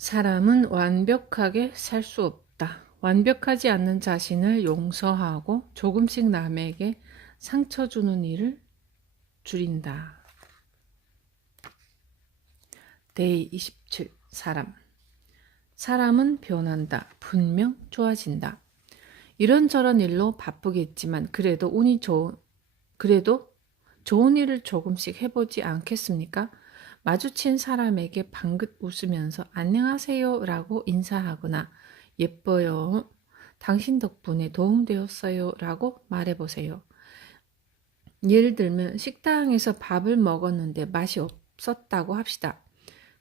사람은 완벽하게 살 수 없다. 완벽하지 않는 자신을 용서하고 조금씩 남에게 상처 주는 일을 줄인다. 데이 27. 사람은 변한다. 분명 좋아진다. 이런저런 일로 바쁘겠지만 그래도 좋은 일을 조금씩 해보지 않겠습니까? 마주친 사람에게 방긋 웃으면서 안녕하세요 라고 인사하거나 예뻐요. 당신 덕분에 도움되었어요 라고 말해보세요. 예를 들면 식당에서 밥을 먹었는데 맛이 없었다고 합시다.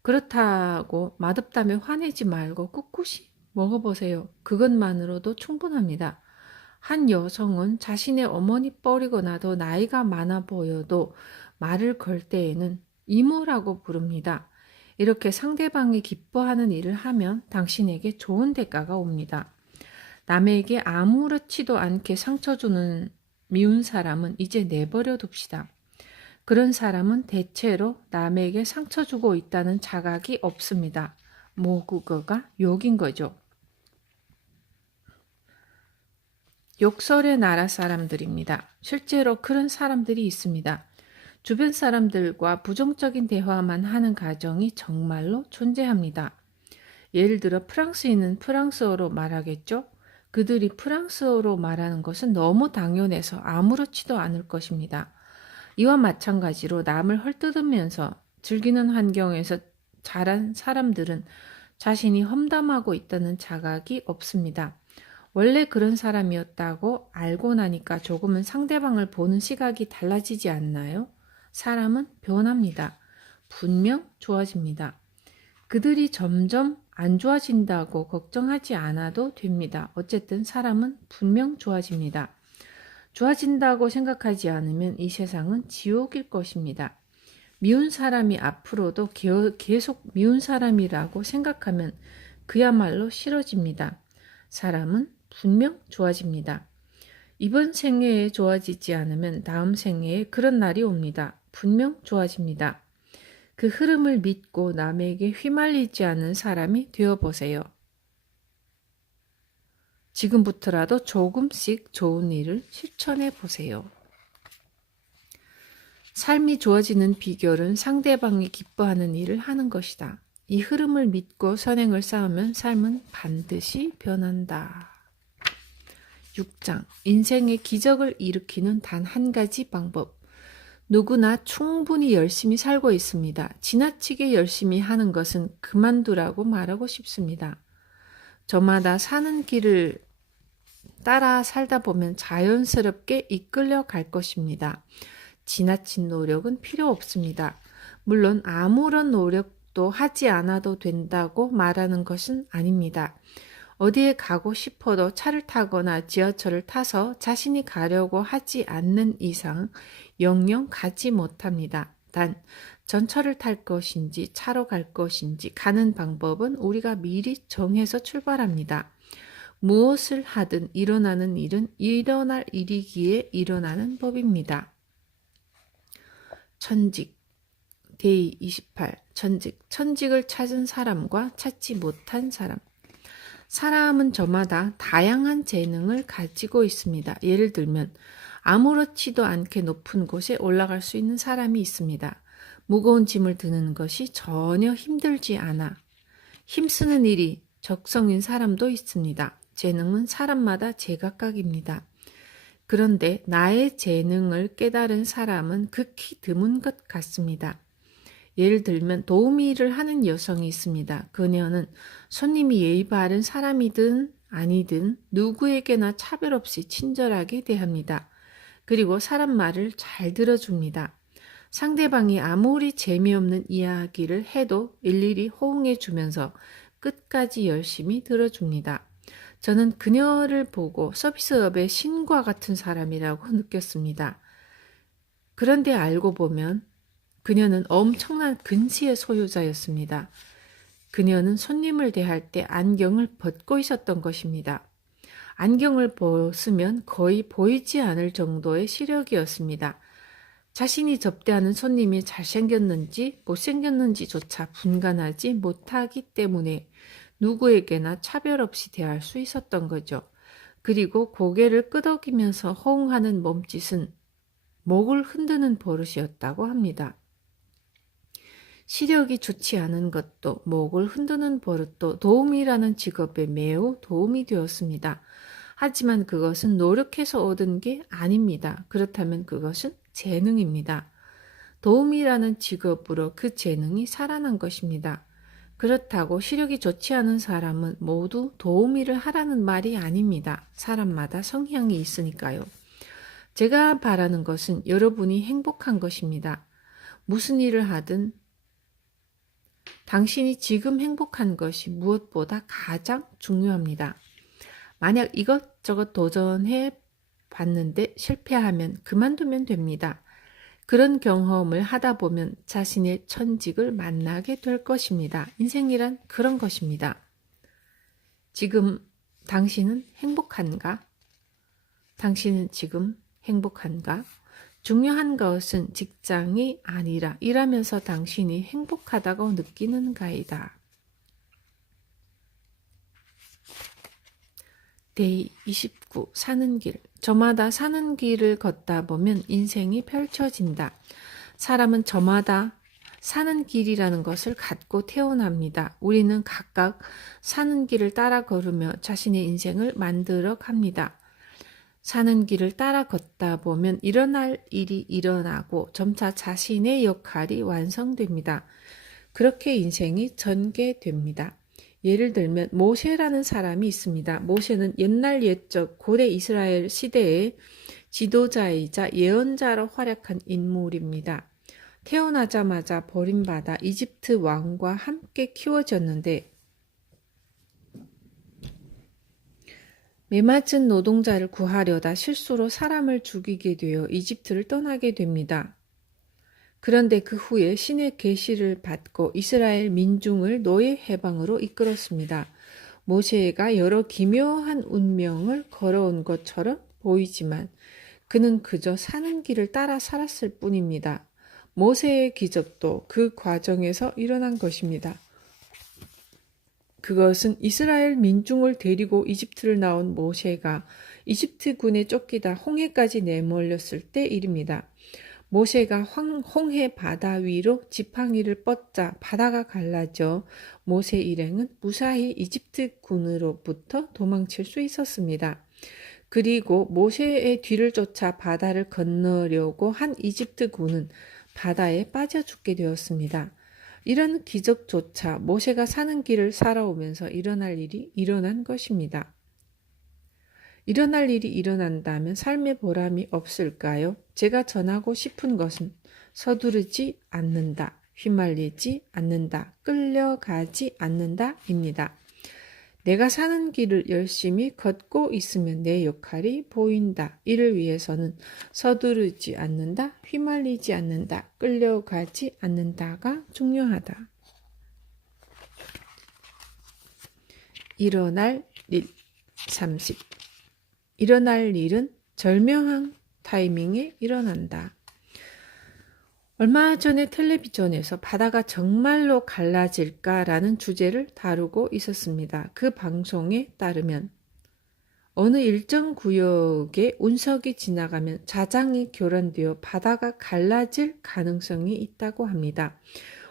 그렇다고 맛없다며 화내지 말고 꿋꿋이 먹어보세요. 그것만으로도 충분합니다. 한 여성은 자신의 어머니 뻘이거나 더 나이가 많아 보여도 말을 걸 때에는 이모라고 부릅니다. 이렇게 상대방이 기뻐하는 일을 하면 당신에게 좋은 대가가 옵니다. 남에게 아무렇지도 않게 상처 주는 미운 사람은 이제 내버려 둡시다. 그런 사람은 대체로 남에게 상처 주고 있다는 자각이 없습니다. 모국어가 욕인 거죠. 욕설의 나라 사람들입니다. 실제로 그런 사람들이 있습니다. 주변 사람들과 부정적인 대화만 하는 가정이 정말로 존재합니다. 예를 들어 프랑스인은 프랑스어로 말하겠죠? 그들이 프랑스어로 말하는 것은 너무 당연해서 아무렇지도 않을 것입니다. 이와 마찬가지로 남을 헐뜯으면서 즐기는 환경에서 자란 사람들은 자신이 험담하고 있다는 자각이 없습니다. 원래 그런 사람이었다고 알고 나니까 조금은 상대방을 보는 시각이 달라지지 않나요? 사람은 변합니다. 분명 좋아집니다. 그들이 점점 안 좋아진다고 걱정하지 않아도 됩니다. 어쨌든 사람은 분명 좋아집니다. 좋아진다고 생각하지 않으면 이 세상은 지옥일 것입니다. 미운 사람이 앞으로도 계속 미운 사람이라고 생각하면 그야말로 싫어집니다. 사람은 분명 좋아집니다. 이번 생애에 좋아지지 않으면 다음 생애에 그런 날이 옵니다. 분명 좋아집니다. 그 흐름을 믿고 남에게 휘말리지 않는 사람이 되어보세요. 지금부터라도 조금씩 좋은 일을 실천해 보세요. 삶이 좋아지는 비결은 상대방이 기뻐하는 일을 하는 것이다. 이 흐름을 믿고 선행을 쌓으면 삶은 반드시 변한다. 6장. 인생의 기적을 일으키는 단 한 가지 방법. 누구나 충분히 열심히 살고 있습니다. 지나치게 열심히 하는 것은 그만두라고 말하고 싶습니다. 저마다 사는 길을 따라 살다 보면 자연스럽게 이끌려 갈 것입니다. 지나친 노력은 필요 없습니다. 물론 아무런 노력도 하지 않아도 된다고 말하는 것은 아닙니다. 어디에 가고 싶어도 차를 타거나 지하철을 타서 자신이 가려고 하지 않는 이상 영영 가지 못합니다. 단 전철을 탈 것인지 차로 갈 것인지 가는 방법은 우리가 미리 정해서 출발합니다. 무엇을 하든 일어나는 일은 일어날 일이기에 일어나는 법입니다. 천직. 데이 28. 천직을 찾은 사람과 찾지 못한 사람. 사람은 저마다 다양한 재능을 가지고 있습니다. 예를 들면 아무렇지도 않게 높은 곳에 올라갈 수 있는 사람이 있습니다. 무거운 짐을 드는 것이 전혀 힘들지 않아 힘쓰는 일이 적성인 사람도 있습니다. 재능은 사람마다 제각각입니다. 그런데 나의 재능을 깨달은 사람은 극히 드문 것 같습니다. 예를 들면 도우미 일을 하는 여성이 있습니다. 그녀는 손님이 예의 바른 사람이든 아니든 누구에게나 차별 없이 친절하게 대합니다. 그리고 사람 말을 잘 들어줍니다. 상대방이 아무리 재미없는 이야기를 해도 일일이 호응해 주면서 끝까지 열심히 들어줍니다. 저는 그녀를 보고 서비스업의 신과 같은 사람이라고 느꼈습니다. 그런데 알고 보면 그녀는 엄청난 근시의 소유자였습니다. 그녀는 손님을 대할 때 안경을 벗고 있었던 것입니다. 안경을 벗으면 거의 보이지 않을 정도의 시력이었습니다. 자신이 접대하는 손님이 잘생겼는지 못생겼는지조차 분간하지 못하기 때문에 누구에게나 차별 없이 대할 수 있었던 거죠. 그리고 고개를 끄덕이면서 호응하는 몸짓은 목을 흔드는 버릇이었다고 합니다. 시력이 좋지 않은 것도 목을 흔드는 버릇도 도우미라는 직업에 매우 도움이 되었습니다. 하지만 그것은 노력해서 얻은 게 아닙니다. 그렇다면 그것은 재능입니다. 도우미라는 직업으로 그 재능이 살아난 것입니다. 그렇다고 시력이 좋지 않은 사람은 모두 도우미를 하라는 말이 아닙니다. 사람마다 성향이 있으니까요. 제가 바라는 것은 여러분이 행복한 것입니다. 무슨 일을 하든 당신이 지금 행복한 것이 무엇보다 가장 중요합니다. 만약 이것저것 도전해 봤는데 실패하면 그만두면 됩니다. 그런 경험을 하다 보면 자신의 천직을 만나게 될 것입니다. 인생이란 그런 것입니다. 지금 당신은 행복한가? 당신은 지금 행복한가? 중요한 것은 직장이 아니라 일하면서 당신이 행복하다고 느끼는가이다. 데이 29. 사는 길. 저마다 사는 길을 걷다 보면 인생이 펼쳐진다. 사람은 저마다 사는 길이라는 것을 갖고 태어납니다. 우리는 각각 사는 길을 따라 걸으며 자신의 인생을 만들어 갑니다. 사는 길을 따라 걷다 보면 일어날 일이 일어나고 점차 자신의 역할이 완성됩니다. 그렇게 인생이 전개됩니다. 예를 들면 모세라는 사람이 있습니다. 모세는 옛날 옛적 고대 이스라엘 시대의 지도자이자 예언자로 활약한 인물입니다. 태어나자마자 버림받아 이집트 왕과 함께 키워졌는데 메맞은 노동자를 구하려다 실수로 사람을 죽이게 되어 이집트를 떠나게 됩니다. 그런데 그 후에 신의 계시를 받고 이스라엘 민중을 노예 해방으로 이끌었습니다. 모세가 여러 기묘한 운명을 걸어온 것처럼 보이지만 그는 그저 사는 길을 따라 살았을 뿐입니다. 모세의 기적도 그 과정에서 일어난 것입니다. 그것은 이스라엘 민중을 데리고 이집트를 나온 모세가 이집트군에 쫓기다 홍해까지 내몰렸을 때 일입니다. 모세가 홍해 바다 위로 지팡이를 뻗자 바다가 갈라져 모세 일행은 무사히 이집트군으로부터 도망칠 수 있었습니다. 그리고 모세의 뒤를 쫓아 바다를 건너려고 한 이집트군은 바다에 빠져 죽게 되었습니다. 이런 기적조차 모세가 사는 길을 살아오면서 일어날 일이 일어난 것입니다. 일어날 일이 일어난다면 삶의 보람이 없을까요? 제가 전하고 싶은 것은 서두르지 않는다, 휘말리지 않는다, 끌려가지 않는다입니다. 내가 사는 길을 열심히 걷고 있으면 내 역할이 보인다. 이를 위해서는 서두르지 않는다, 휘말리지 않는다, 끌려가지 않는다가 중요하다. 일어날 일 30. 일어날 일은 절묘한 타이밍에 일어난다. 얼마 전에 텔레비전에서 바다가 정말로 갈라질까라는 주제를 다루고 있었습니다. 그 방송에 따르면 어느 일정 구역에 운석이 지나가면 자장이 교란되어 바다가 갈라질 가능성이 있다고 합니다.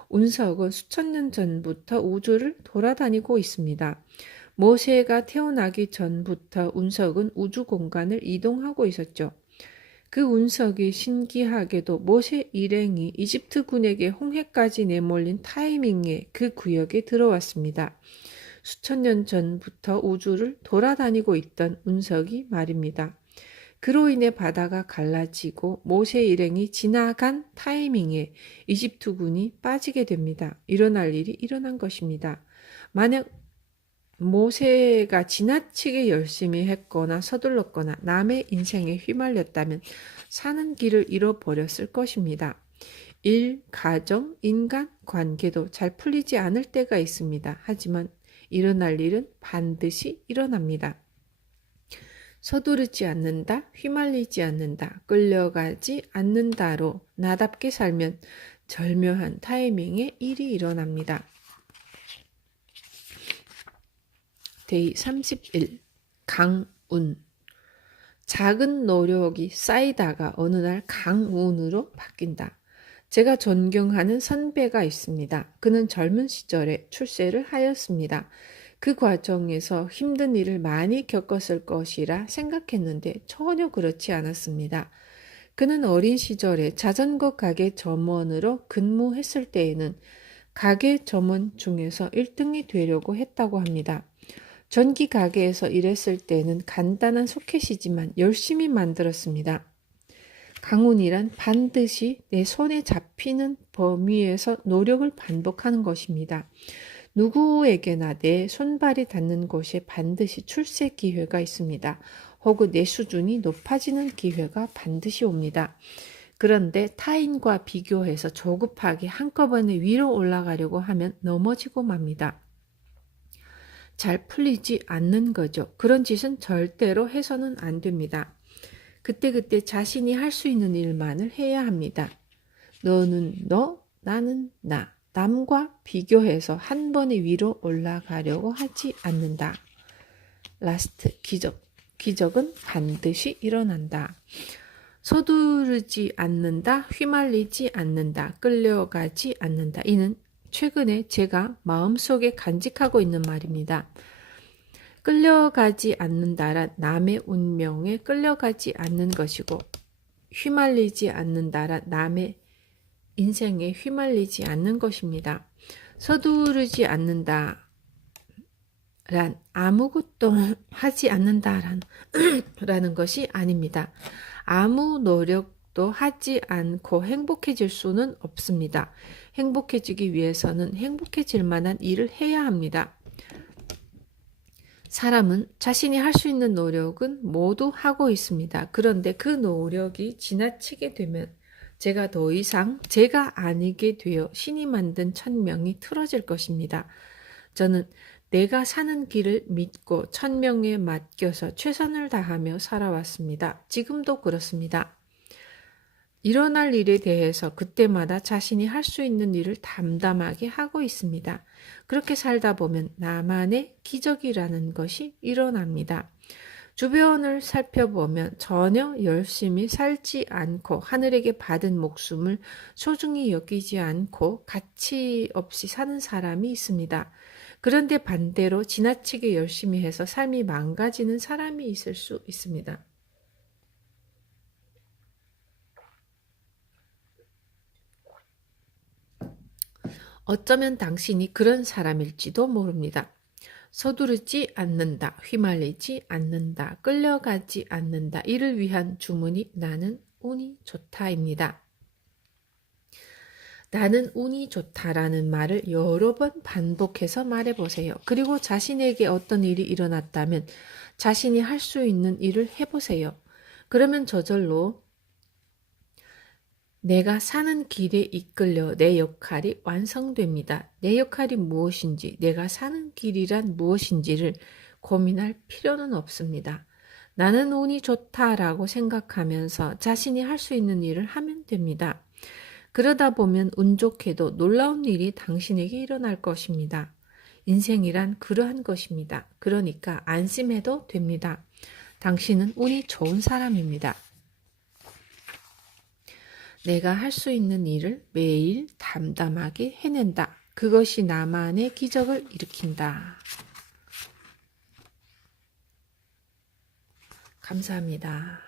운석은 수천 년 전부터 우주를 돌아다니고 있습니다. 모세가 태어나기 전부터 운석은 우주 공간을 이동하고 있었죠. 그 운석이 신기하게도 모세 일행이 이집트군에게 홍해까지 내몰린 타이밍에 그 구역에 들어왔습니다. 수천 년 전부터 우주를 돌아다니고 있던 운석이 말입니다. 그로 인해 바다가 갈라지고 모세 일행이 지나간 타이밍에 이집트군이 빠지게 됩니다. 일어날 일이 일어난 것입니다. 만약 모세가 지나치게 열심히 했거나 서둘렀거나 남의 인생에 휘말렸다면 사는 길을 잃어버렸을 것입니다. 일, 가정, 인간, 관계도 잘 풀리지 않을 때가 있습니다. 하지만 일어날 일은 반드시 일어납니다. 서두르지 않는다, 휘말리지 않는다, 끌려가지 않는다로 나답게 살면 절묘한 타이밍에 일이 일어납니다. 데이 31. 강운. 작은 노력이 쌓이다가 어느 날 강운으로 바뀐다. 제가 존경하는 선배가 있습니다. 그는 젊은 시절에 출세를 하였습니다. 그 과정에서 힘든 일을 많이 겪었을 것이라 생각했는데 전혀 그렇지 않았습니다. 그는 어린 시절에 자전거 가게 점원으로 근무했을 때에는 가게 점원 중에서 1등이 되려고 했다고 합니다. 전기 가게에서 일했을 때는 간단한 소켓이지만 열심히 만들었습니다. 강운이란 반드시 내 손에 잡히는 범위에서 노력을 반복하는 것입니다. 누구에게나 내 손발이 닿는 곳에 반드시 출세 기회가 있습니다. 혹은 내 수준이 높아지는 기회가 반드시 옵니다. 그런데 타인과 비교해서 조급하게 한꺼번에 위로 올라가려고 하면 넘어지고 맙니다. 잘 풀리지 않는 거죠. 그런 짓은 절대로 해서는 안 됩니다. 그때그때 자신이 할 수 있는 일만을 해야 합니다. 너는 너, 나는 나. 남과 비교해서 한 번에 위로 올라가려고 하지 않는다. 라스트, 기적. 기적은 반드시 일어난다. 서두르지 않는다, 휘말리지 않는다, 끌려가지 않는다. 이는 최근에 제가 마음속에 간직하고 있는 말입니다. 끌려가지 않는다란 남의 운명에 끌려가지 않는 것이고, 휘말리지 않는다란 남의 인생에 휘말리지 않는 것입니다. 서두르지 않는다란 아무것도 하지 않는다라는 것이 아닙니다. 아무 노력도 하지 않고 행복해질 수는 없습니다. 행복해지기 위해서는 행복해질 만한 일을 해야 합니다. 사람은 자신이 할 수 있는 노력은 모두 하고 있습니다. 그런데 그 노력이 지나치게 되면 제가 더 이상 제가 아니게 되어 신이 만든 천명이 틀어질 것입니다. 저는 내가 사는 길을 믿고 천명에 맡겨서 최선을 다하며 살아왔습니다. 지금도 그렇습니다. 일어날 일에 대해서 그때마다 자신이 할 수 있는 일을 담담하게 하고 있습니다. 그렇게 살다 보면 나만의 기적이라는 것이 일어납니다. 주변을 살펴보면 전혀 열심히 살지 않고 하늘에게 받은 목숨을 소중히 여기지 않고 가치 없이 사는 사람이 있습니다. 그런데 반대로 지나치게 열심히 해서 삶이 망가지는 사람이 있을 수 있습니다. 어쩌면 당신이 그런 사람일지도 모릅니다. 서두르지 않는다, 휘말리지 않는다, 끌려가지 않는다. 이를 위한 주문이 나는 운이 좋다입니다. 나는 운이 좋다라는 말을 여러 번 반복해서 말해보세요. 그리고 자신에게 어떤 일이 일어났다면 자신이 할 수 있는 일을 해보세요. 그러면 저절로 내가 사는 길에 이끌려 내 역할이 완성됩니다. 내 역할이 무엇인지, 내가 사는 길이란 무엇인지를 고민할 필요는 없습니다. 나는 운이 좋다라고 생각하면서 자신이 할 수 있는 일을 하면 됩니다. 그러다 보면 운 좋게도 놀라운 일이 당신에게 일어날 것입니다. 인생이란 그러한 것입니다. 그러니까 안심해도 됩니다. 당신은 운이 좋은 사람입니다. 내가 할 수 있는 일을 매일 담담하게 해낸다. 그것이 나만의 기적을 일으킨다. 감사합니다.